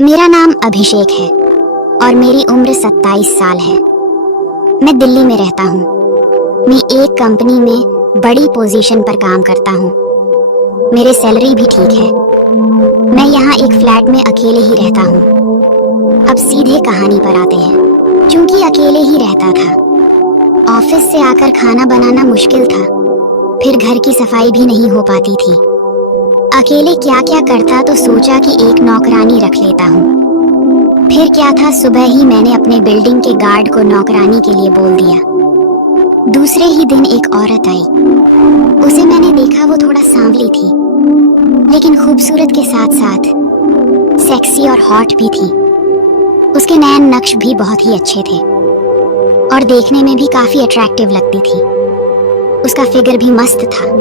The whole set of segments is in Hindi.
मेरा नाम अभिषेक है और मेरी उम्र 27 साल है। मैं दिल्ली में रहता हूँ। मैं एक कंपनी में बड़ी पोजीशन पर काम करता हूँ। मेरे सैलरी भी ठीक है। मैं यहाँ एक फ्लैट में अकेले ही रहता हूँ। अब सीधे कहानी पर आते हैं। चूंकि अकेले ही रहता था, ऑफिस से आकर खाना बनाना मुश्किल था, फिर घर की सफाई भी नहीं हो पाती थी। अकेले क्या क्या करता तो सोचा कि एक नौकरानी रख लेता हूँ। फिर क्या था, सुबह ही मैंने अपने बिल्डिंग के गार्ड को नौकरानी के लिए बोल दिया। दूसरे ही दिन एक औरत आई। उसे मैंने देखा, वो थोड़ा सांवली थी, लेकिन खूबसूरत के साथ साथ सेक्सी और हॉट भी थी। उसके नैन नक्श भी बहुत ही अच्छे थे और देखने में भी काफी अट्रैक्टिव लगती थी। उसका फिगर भी मस्त था।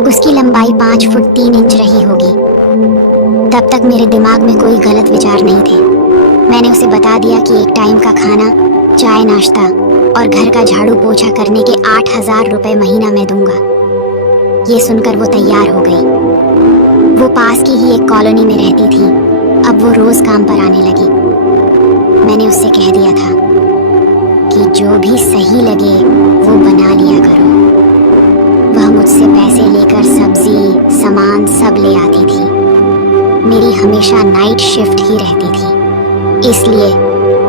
उसकी लंबाई 5 फुट 3 इंच रही होगी। तब तक मेरे दिमाग में कोई गलत विचार नहीं थे। मैंने उसे बता दिया कि एक टाइम का खाना, चाय नाश्ता और घर का झाड़ू पोछा करने के 8,000 रुपए महीना मैं दूंगा। ये सुनकर वो तैयार हो गई। वो पास की ही एक कॉलोनी में रहती थी। अब वो रोज काम पर आने लगी। मैंने उससे कह दिया था कि जो भी सही लगे वो बना लिया करो। वह मुझसे पैसे लेकर सब्जी सामान सब ले आती थी। मेरी हमेशा नाइट शिफ्ट ही रहती थी, इसलिए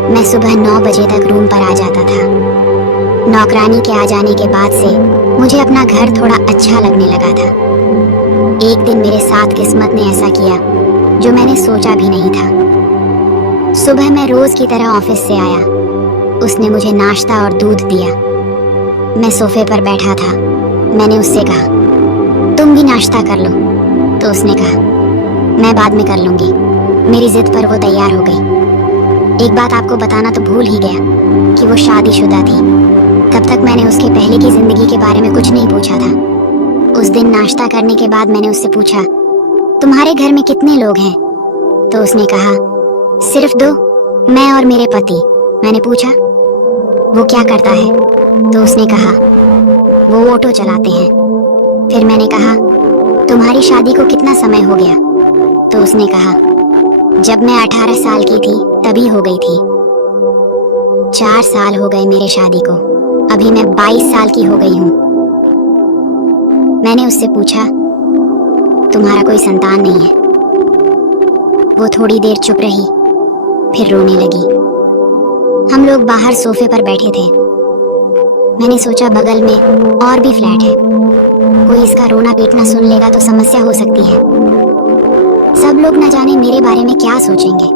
मैं सुबह 9 बजे तक रूम पर आ जाता था। नौकरानी के आ जाने के बाद से मुझे अपना घर थोड़ा अच्छा लगने लगा था। एक दिन मेरे साथ किस्मत ने ऐसा किया जो मैंने सोचा भी नहीं था। सुबह मैं रोज की तरह ऑफिस से आया। उसने मुझे नाश्ता और दूध दिया। मैं सोफे पर बैठा था। मैंने उससे कहा, तुम भी नाश्ता कर लो। तो उसने कहा, मैं बाद में कर लूंगी। मेरी जिद पर वो तैयार हो गई। एक बात आपको बताना तो भूल ही गया कि वो शादीशुदा थी। तब तक मैंने उसके पहले की जिंदगी के बारे में कुछ नहीं पूछा था। उस दिन नाश्ता करने के बाद मैंने उससे पूछा, तुम्हारे घर में कितने लोग हैं? तो उसने कहा, सिर्फ 2, मैं और मेरे पति। मैंने पूछा, वो क्या करता है? तो उसने कहा, वो ऑटो चलाते हैं। फिर मैंने कहा, तुम्हारी शादी को कितना समय हो गया? तो उसने कहा, जब मैं 18 साल की थी तभी हो गई थी। 4 साल हो गए मेरे शादी को। अभी मैं 22 साल की हो गई हूँ। मैंने उससे पूछा, तुम्हारा कोई संतान नहीं है? वो थोड़ी देर चुप रही, फिर रोने लगी। हम लोग बाहर सोफे पर बैठे थे। मैंने सोचा बगल में और भी फ्लैट है, कोई इसका रोना पीटना सुन लेगा तो समस्या हो सकती है। सब लोग न जाने मेरे बारे में क्या सोचेंगे।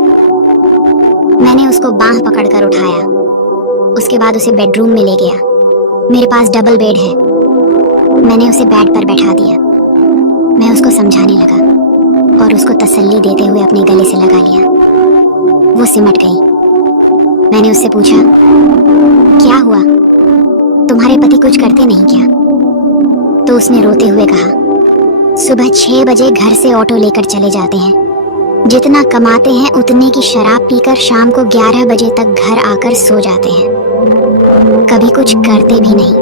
मैंने उसको बांह पकड़कर उठाया। उसके बाद उसे बेडरूम में ले गया। मेरे पास डबल बेड है। मैंने उसे बेड पर बैठा दिया। मैं उसको समझाने लगा और उसको तसल्ली देते हुए अपने गले से लगा लिया। वो सिमट गई। मैंने उससे पूछा, क्या हुआ? तुम्हारे पति कुछ करते नहीं क्या? तो उसने रोते हुए कहा, सुबह 6 बजे घर से ऑटो लेकर चले जाते हैं। जितना कमाते हैं उतने की शराब पीकर शाम को 11 बजे तक घर आकर सो जाते हैं। कभी कुछ करते भी नहीं।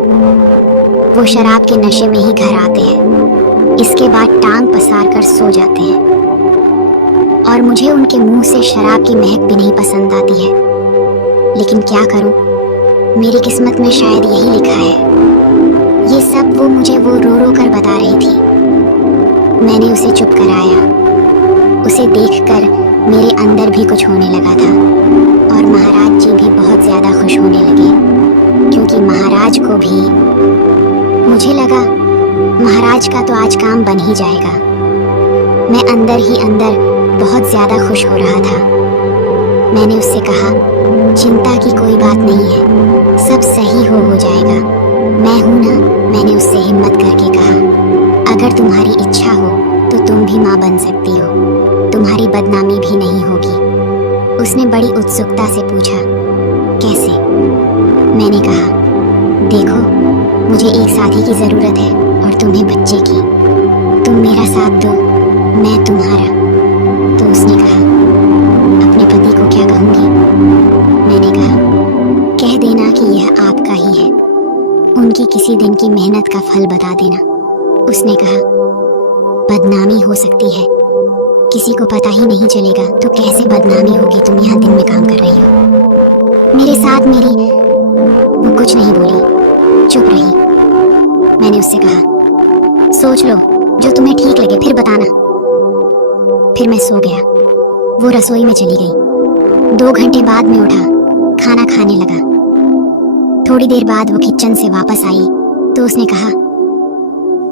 वो शराब के नशे में ही घर आते हैं। इसके बाद टांग पसार कर सो जाते हैं और मुझे उनके मुंह से शराब की महक भी नहीं पसंद आती है। लेकिन क्या करूं, मेरी किस्मत में शायद यही लिखा है। ये सब वो मुझे रो रो कर बता रही थी। मैंने उसे चुप कराया। उसे देखकर मेरे अंदर भी कुछ होने लगा था और महाराज जी भी बहुत ज्यादा खुश होने लगे, क्योंकि महाराज को भी, मुझे लगा महाराज का तो आज काम बन ही जाएगा। मैं अंदर ही अंदर बहुत ज्यादा खुश हो रहा था। मैंने उससे कहा, चिंता की कोई बात नहीं है, सब सही हो जाएगा। मैं हूं ना। मैंने उससे हिम्मत करके कहा, अगर तुम्हारी इच्छा हो तो तुम भी माँ बन सकती हो। तुम्हारी बदनामी भी नहीं होगी। उसने बड़ी उत्सुकता से पूछा, कैसे? मैंने कहा, देखो, मुझे एक साथी की जरूरत है और तुम्हें बच्चे की। तुम मेरा साथ दो, मैं तुम्हारा। तो उसने कहा, अपने पति को क्या कहूंगी? मैंने कहा, कह देना कि यह आपका ही है। उनकी किसी दिन की मेहनत का फल बता देना। उसने कहा, बदनामी हो सकती है, किसी को पता ही नहीं चलेगा तो कैसे बदनामी होगी तुम यहाँ दिन में काम कर रही हो। मेरे साथ मेरी वो कुछ नहीं बोली, चुप रही। मैंने उससे कहा सोच लो जो तुम्हें ठीक लगे फिर बताना। फिर मैं सो गया। वो रसोई में चली गई। 2 घंटे बाद में उठा, खाना खाने लगा। थोड़ी देर बाद वो किचन से वापस आई तो उसने कहा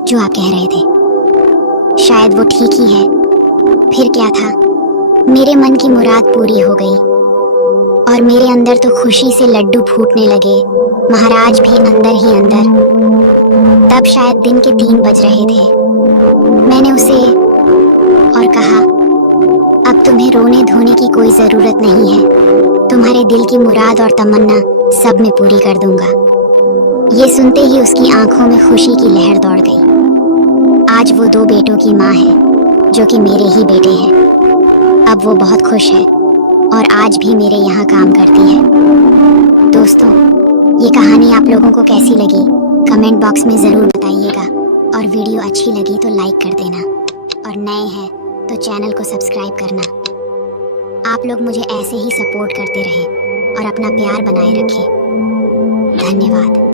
जो आप कह रहे थे शायद वो ठीक ही है। फिर क्या था, मेरे मन की मुराद पूरी हो गई और मेरे अंदर तो खुशी से लड्डू फूटने लगे, महाराज भी अंदर ही अंदर। तब शायद दिन के 3 बज रहे थे। मैंने उसे और कहा अब तुम्हें रोने धोने की कोई जरूरत नहीं है, तुम्हारे दिल की मुराद और तमन्ना सब मैं पूरी कर दूंगा। ये सुनते ही उसकी आंखों में खुशी की लहर दौड़ गई। आज वो 2 बेटों की माँ है जो कि मेरे ही बेटे हैं। अब वो बहुत खुश है और आज भी मेरे यहाँ काम करती है। दोस्तों, ये कहानी आप लोगों को कैसी लगी कमेंट बॉक्स में ज़रूर बताइएगा और वीडियो अच्छी लगी तो लाइक कर देना और नए हैं तो चैनल को सब्सक्राइब करना। आप लोग मुझे ऐसे ही सपोर्ट करते रहें और अपना प्यार बनाए रखें। धन्यवाद।